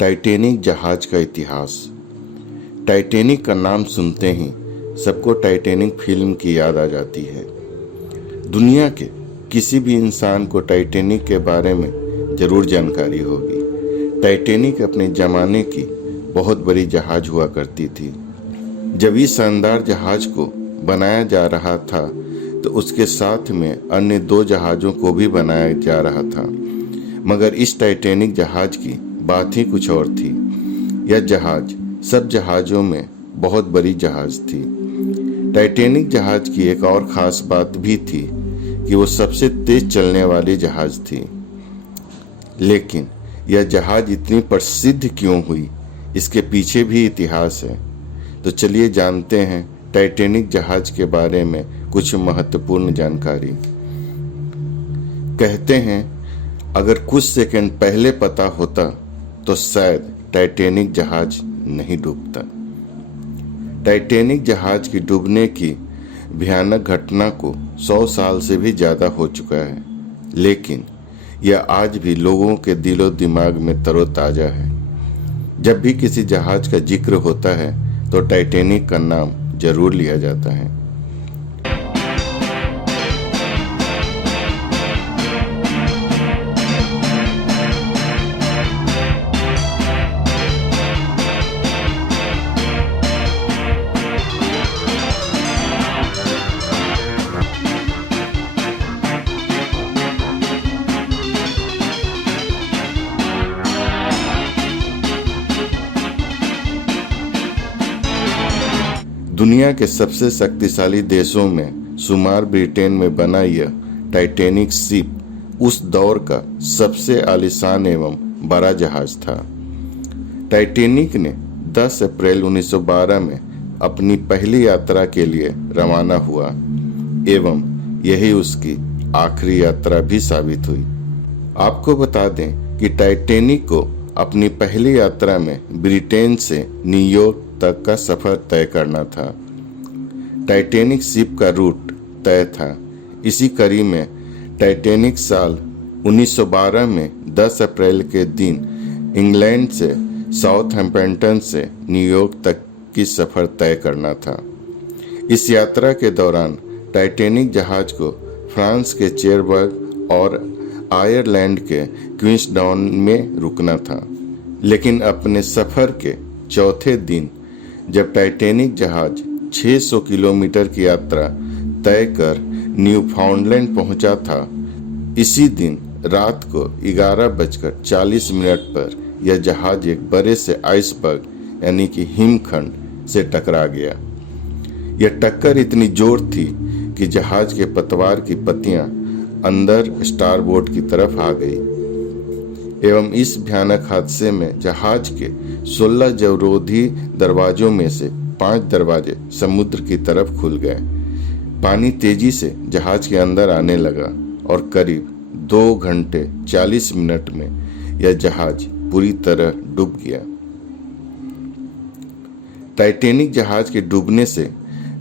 Titanic जहाज का इतिहास। टाइटैनिक का नाम सुनते ही सबको टाइटैनिक फिल्म की याद आ जाती है। दुनिया के किसी भी इंसान को टाइटैनिक के बारे में ज़रूर जानकारी होगी। टाइटैनिक अपने ज़माने की बहुत बड़ी जहाज हुआ करती थी। जब इस शानदार जहाज को बनाया जा रहा था तो उसके साथ में अन्य 2 जहाज़ों को भी बनाया जा रहा था, मगर इस टाइटैनिक जहाज की बात ही कुछ और थी। यह जहाज सब जहाज़ों में बहुत बड़ी जहाज थी। टाइटैनिक जहाज की एक और ख़ास बात भी थी कि वो सबसे तेज़ चलने वाली जहाज थी। लेकिन यह जहाज इतनी प्रसिद्ध क्यों हुई, इसके पीछे भी इतिहास है। तो चलिए जानते हैं टाइटैनिक जहाज के बारे में कुछ महत्वपूर्ण जानकारी। कहते हैं अगर कुछ सेकंड पहले पता होता तो शायद टाइटैनिक जहाज नहीं डूबता। टाइटैनिक जहाज की डूबने की भयानक घटना को 100 साल से भी ज़्यादा हो चुका है, लेकिन यह आज भी लोगों के दिलो दिमाग में तरोताज़ा है। जब भी किसी जहाज का जिक्र होता है तो टाइटैनिक का नाम जरूर लिया जाता है। दुनिया के सबसे शक्तिशाली देशों में शुमार ब्रिटेन में बना यह टाइटैनिक शिप उस दौर का सबसे आलीशान एवं बड़ा जहाज था। टाइटैनिक ने 10 अप्रैल 1912 में अपनी पहली यात्रा के लिए रवाना हुआ एवं यही उसकी आखिरी यात्रा भी साबित हुई। आपको बता दें कि टाइटैनिक को अपनी पहली यात्रा में ब्रिटेन से न्यूयॉर्क तक का सफर तय करना था। टाइटैनिक शिप का रूट तय था। इसी कड़ी में टाइटैनिक साल 1912 में 10 अप्रैल के दिन इंग्लैंड से साउथहैम्पटन से न्यूयॉर्क तक की सफर तय करना था। इस यात्रा के दौरान टाइटैनिक जहाज को फ्रांस के चेरबर्ग और आयरलैंड के क्वींसडाउन में रुकना था। लेकिन अपने सफर के चौथे दिन जब टाइटैनिक जहाज 600 किलोमीटर की यात्रा तय कर न्यूफाउंडलैंड पहुंचा था, इसी दिन रात को 11:40 पर यह जहाज एक बड़े से आइसबर्ग यानी कि हिमखंड से टकरा गया। यह टक्कर इतनी जोर थी कि जहाज के पतवार की पत्तियां अंदर स्टारबोर्ड की तरफ आ गई एवं इस भयानक हादसे में जहाज के 16 जवरोधी दरवाजों में से 5 दरवाजे समुद्र की तरफ खुल गए। पानी तेजी से जहाज के अंदर आने लगा और करीब 2 घंटे 40 मिनट में यह जहाज पूरी तरह डूब गया। टाइटैनिक जहाज के डूबने से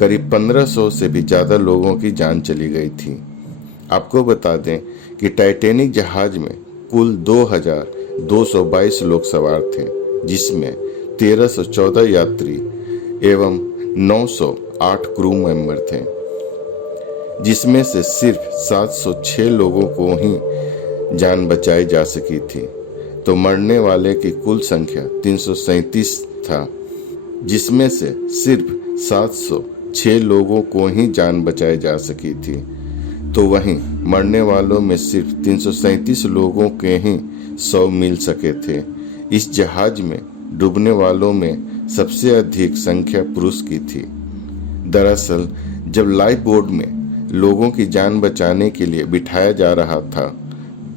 करीब 1500 से भी ज़्यादा लोगों की जान चली गई थी। आपको बता दें कि टाइटैनिक जहाज में कुल 2222 लोग सवार थे, जिसमें 1314 यात्री एवं 908 क्रू मेंबर थे, जिसमें से सिर्फ 706 लोगों को ही जान बचाई जा सकी थी। तो मरने वाले की कुल संख्या 337 था, जिसमें से सिर्फ 706 लोगों को ही जान बचाई जा सकी थी। तो वहीं मरने वालों में सिर्फ 337 लोगों के ही 100 मिल सके थे। इस जहाज में डूबने वालों में सबसे अधिक संख्या पुरुष की थी। दरअसल जब लाइफ बोट में लोगों की जान बचाने के लिए बिठाया जा रहा था,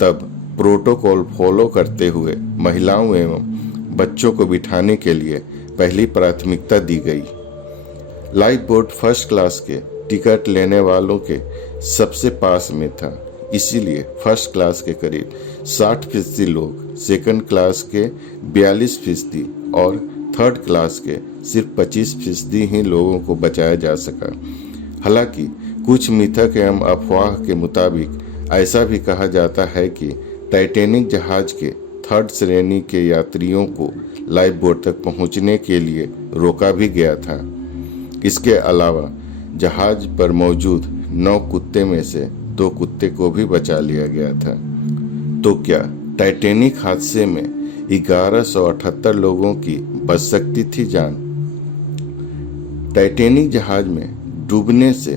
तब प्रोटोकॉल फॉलो करते हुए महिलाओं एवं बच्चों को बिठाने के लिए पहली प्राथमिकता दी गई। लाइफ बोट फर्स्ट क्लास के टिकट लेने वालों के सबसे पास में था, इसीलिए फर्स्ट क्लास के करीब 60% लोग, सेकंड क्लास के 42% और थर्ड क्लास के सिर्फ 25% ही लोगों को बचाया जा सका। हालांकि कुछ मिथक एवं अफवाह के मुताबिक ऐसा भी कहा जाता है कि टाइटैनिक जहाज के थर्ड श्रेणी के यात्रियों को लाइफ बोट तक पहुंचने के लिए रोका भी गया था। इसके अलावा जहाज पर मौजूद 9 कुत्ते में से 2 कुत्ते को भी बचा लिया गया था। तो क्या टाइटैनिक हादसे में 1178 लोगों की बच सकती थी जान? टाइटैनिक जहाज में डूबने से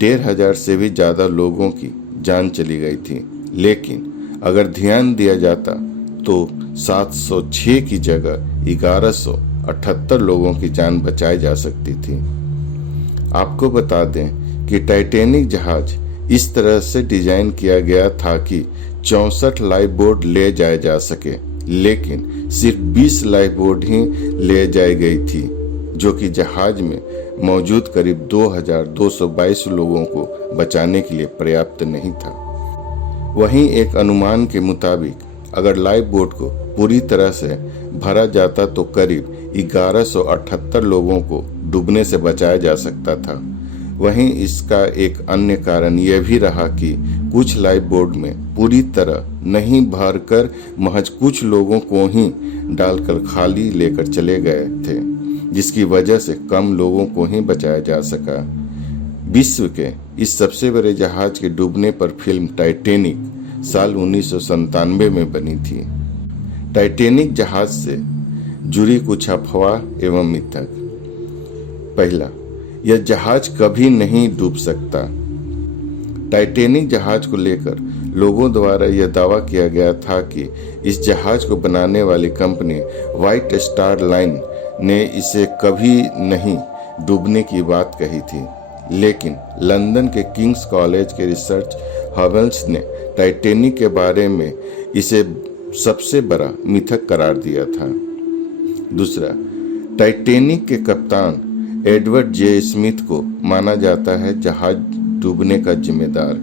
1500 से भी ज़्यादा लोगों की जान चली गई थी, लेकिन अगर ध्यान दिया जाता तो 706 की जगह 1178 लोगों की जान बचाई जा सकती थी। आपको बता दें कि टाइटैनिक जहाज इस तरह से डिजाइन किया गया था कि 64 लाइफ बोट ले जाए जा सके, लेकिन सिर्फ 20 लाइफ बोट ही ले जाई गई थी, जो कि जहाज में मौजूद करीब 2222 लोगों को बचाने के लिए पर्याप्त नहीं था। वहीं एक अनुमान के मुताबिक अगर लाइफ बोट को पूरी तरह से भरा जाता तो करीब 1178 लोगों को डूबने से बचाया जा सकता था। वहीं इसका एक अन्य कारण यह भी रहा कि कुछ लाइफ बोट में पूरी तरह नहीं भरकर महज कुछ लोगों को ही डालकर खाली लेकर चले गए थे, जिसकी वजह से कम लोगों को ही बचाया जा सका। विश्व के इस सबसे बड़े जहाज के डूबने पर फिल्म टाइटैनिक साल 1997 में बनी थी। टाइटैनिक जहाज से जुड़ी कुछ अफवाह एवं मिथक। पहला, यह जहाज कभी नहीं डूब सकता। टाइटैनिक जहाज को लेकर लोगों द्वारा यह दावा किया गया था कि इस जहाज को बनाने वाली कंपनी व्हाइट स्टार लाइन ने इसे कभी नहीं डूबने की बात कही थी, लेकिन लंदन के किंग्स कॉलेज के रिसर्च हॉवेल्स ने टाइटैनिक के बारे में इसे सबसे बड़ा मिथक करार दिया था। दूसरा, टाइटैनिक के कप्तान एडवर्ड जे स्मिथ को माना जाता है जहाज डूबने का जिम्मेदार।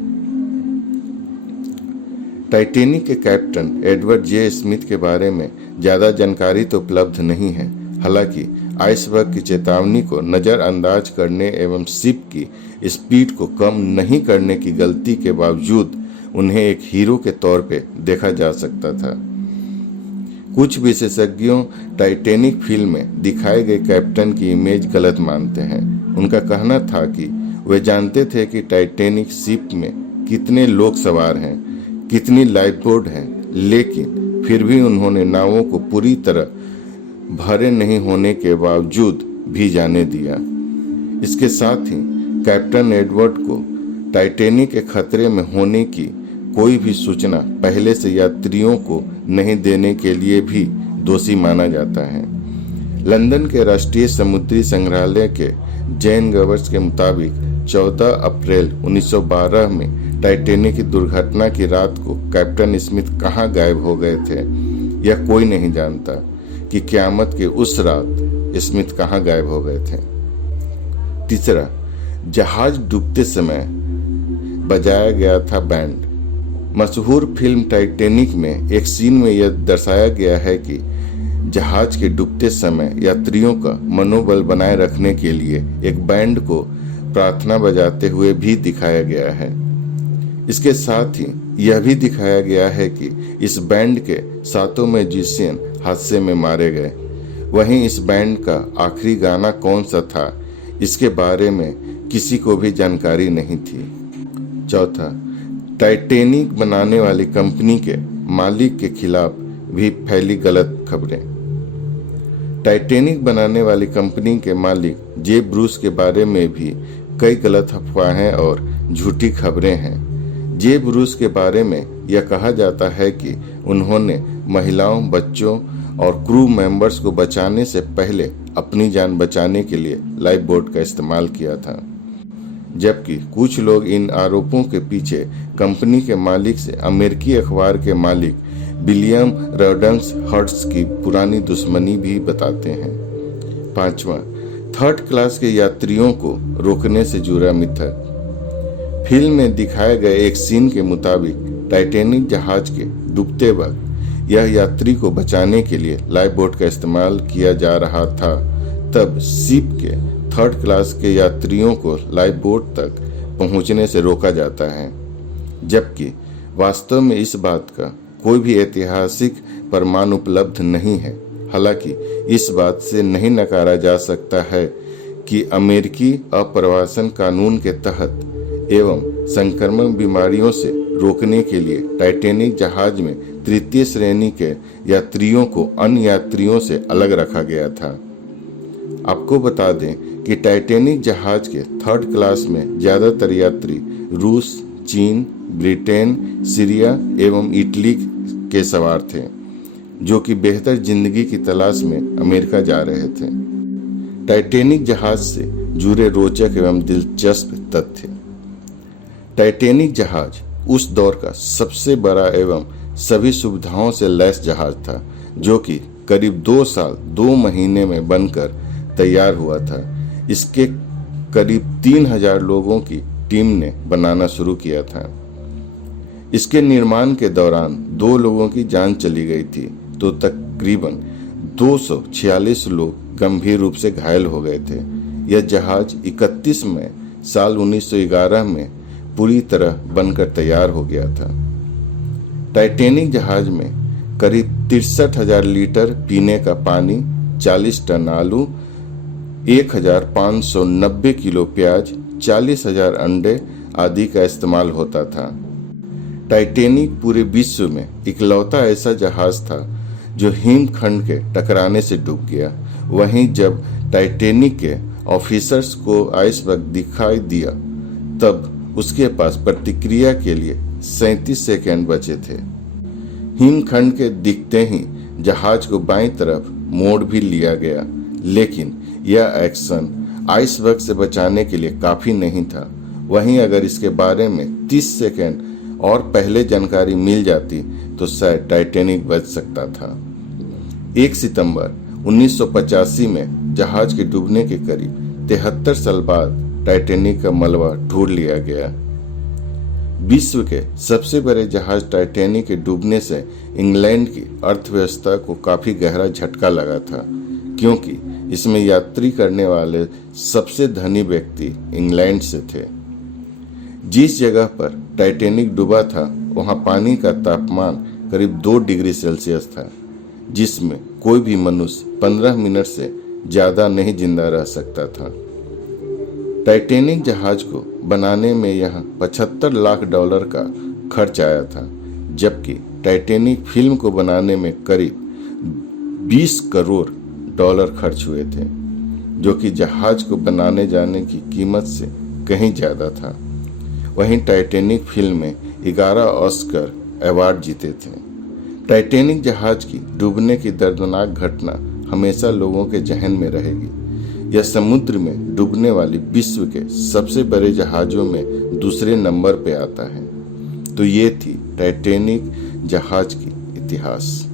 टाइटैनिक के कैप्टन एडवर्ड जे स्मिथ के बारे में ज़्यादा जानकारी तो उपलब्ध नहीं है। हालांकि आइसबर्ग की चेतावनी को नज़रअंदाज करने एवं शिप की स्पीड को कम नहीं करने की गलती के बावजूद उन्हें एक हीरो के तौर पे देखा जा सकता था। कुछ विशेषज्ञों टाइटैनिक फिल्म में दिखाए गए कैप्टन की इमेज गलत मानते हैं। उनका कहना था कि वे जानते थे कि टाइटैनिक शिप में कितने लोग सवार हैं, कितनी लाइफ बोट हैं, लेकिन फिर भी उन्होंने नावों को पूरी तरह भरे नहीं होने के बावजूद भी जाने दिया। इसके साथ ही कैप्टन एडवर्ड को टाइटैनिक के खतरे में होने की कोई भी सूचना पहले से यात्रियों को नहीं देने के लिए भी दोषी माना जाता है। लंदन के राष्ट्रीय समुद्री संग्रहालय के जैन गवर्स के मुताबिक 14 अप्रैल 1912 में टाइटैनिक की दुर्घटना की रात को कैप्टन स्मिथ कहाँ गायब हो गए थे, यह कोई नहीं जानता कि क़यामत के उस रात स्मिथ कहाँ गायब हो गए थे। तीसरा, जहाज डूबते समय बजाया गया था बैंड। मशहूर फिल्म टाइटैनिक में एक सीन में यह दर्शाया गया है कि जहाज के डूबते समय यात्रियों का मनोबल बनाए रखने के लिए एक बैंड को प्रार्थना बजाते हुए भी दिखाया गया है। इसके साथ ही यह भी दिखाया गया है कि इस बैंड के 7 मैजिशियन हादसे में मारे गए। वहीं इस बैंड का आखिरी गाना कौन सा था, इसके बारे में किसी को भी जानकारी नहीं थी। चौथा, टाइटैनिक बनाने वाली कंपनी के मालिक के खिलाफ भी फैली गलत खबरें। टाइटैनिक बनाने वाली कंपनी के मालिक जे ब्रूस के बारे में भी कई गलत अफवाहें और झूठी खबरें हैं। जे ब्रूस के बारे में यह कहा जाता है कि उन्होंने महिलाओं, बच्चों और क्रू मेंबर्स को बचाने से पहले अपनी जान बचाने के लिए लाइफ बोट का इस्तेमाल किया था, जबकि कुछ लोग इन आरोपों के पीछे कंपनी के मालिक से अमेरिकी अखबार के मालिक विलियम रॉडन्स हर्ट्स की पुरानी दुश्मनी भी बताते हैं। पांचवा, थर्ड क्लास के यात्रियों को रोकने से जुड़ा मिथक। फिल्म में दिखाए गए एक सीन के मुताबिक टाइटैनिक जहाज के डूबते वक्त यह यात्री को बचाने के लिए लाइफ बोट का इस्तेमाल किया जा रहा था। तब शिप के थर्ड क्लास के यात्रियों को लाइफ बोट तक पहुंचने से रोका जाता है, जबकि वास्तव में इस बात का कोई भी ऐतिहासिक प्रमाण उपलब्ध नहीं है। हालांकि इस बात से नहीं नकारा जा सकता है कि अमेरिकी अप्रवासन कानून के तहत एवं संक्रमण बीमारियों से रोकने के लिए टाइटैनिक जहाज में तृतीय श्रेणी के यात्रियों को अन्य यात्रियों से अलग रखा गया था। आपको बता दें कि टाइटैनिक जहाज के थर्ड क्लास में ज़्यादातर यात्री रूस, चीन, ब्रिटेन, सीरिया एवं इटली के सवार थे, जो कि बेहतर जिंदगी की तलाश में अमेरिका जा रहे थे। टाइटैनिक जहाज से जुड़े रोचक एवं दिलचस्प तथ्य। टाइटैनिक जहाज उस दौर का सबसे बड़ा एवं सभी सुविधाओं से लैस जहाज था, जो कि करीब 2 साल 2 महीने में बनकर तैयार हुआ था। इसके करीब 3000 लोगों की टीम ने बनाना शुरू किया था। इसके निर्माण के दौरान 2 लोगों की जान चली गई थी, तो तकरीबन 246 लोग गंभीर रूप से घायल हो गए थे। यह जहाज 31 मई साल 1911 में पूरी तरह बनकर तैयार हो गया था। टाइटैनिक जहाज में करीब 63,000 लीटर पीने का पानी, 40 टन आलू, 1590 किलो प्याज, 40,000 अंडे आदि का इस्तेमाल होता था। टाइटैनिक पूरे विश्व में इकलौता ऐसा जहाज था जो हिमखंड के टकराने से डूब गया। वहीं जब टाइटैनिक के ऑफिसर्स को आइसबर्ग दिखाई दिया, तब उसके पास प्रतिक्रिया के लिए 37 सेकंड बचे थे। हिमखंड के दिखते ही जहाज को बाईं तरफ मोड़ भी लिया गया, लेकिन यह एक्शन आइसबर्ग से बचाने के लिए काफी नहीं था। वहीं अगर इसके बारे में 30 सेकंड और पहले जानकारी मिल जाती तो शायद टाइटैनिक बच सकता था। 1 सितंबर 1985 में जहाज के डूबने के करीब 73 साल बाद टाइटैनिक का मलबा ढूंढ लिया गया। विश्व के सबसे बड़े जहाज टाइटैनिक के डूबने से इंग्लैंड की अर्थव्यवस्था को काफी गहरा झटका लगा था, क्योंकि इसमें यात्री करने वाले सबसे धनी व्यक्ति इंग्लैंड से थे। जिस जगह पर टाइटैनिक डूबा था, वहां पानी का तापमान करीब 2 डिग्री सेल्सियस था, जिसमें कोई भी मनुष्य 15 मिनट से ज्यादा नहीं जिंदा रह सकता था। टाइटैनिक जहाज को बनाने में यहाँ $75 लाख का खर्च आया था, जबकि टाइटैनिक फिल्म को बनाने में करीब $20 करोड़ खर्च हुए थे, जो कि जहाज को बनाने जाने की कीमत से कहीं ज्यादा था। वहीं टाइटैनिक फिल्म में 11 ऑस्कर अवार्ड जीते थे। टाइटैनिक जहाज की डूबने की दर्दनाक घटना हमेशा लोगों के जहन में रहेगी। यह समुद्र में डूबने वाली विश्व के सबसे बड़े जहाजों में दूसरे नंबर पे आता है। तो ये थी टाइटैनिक जहाज की इतिहास।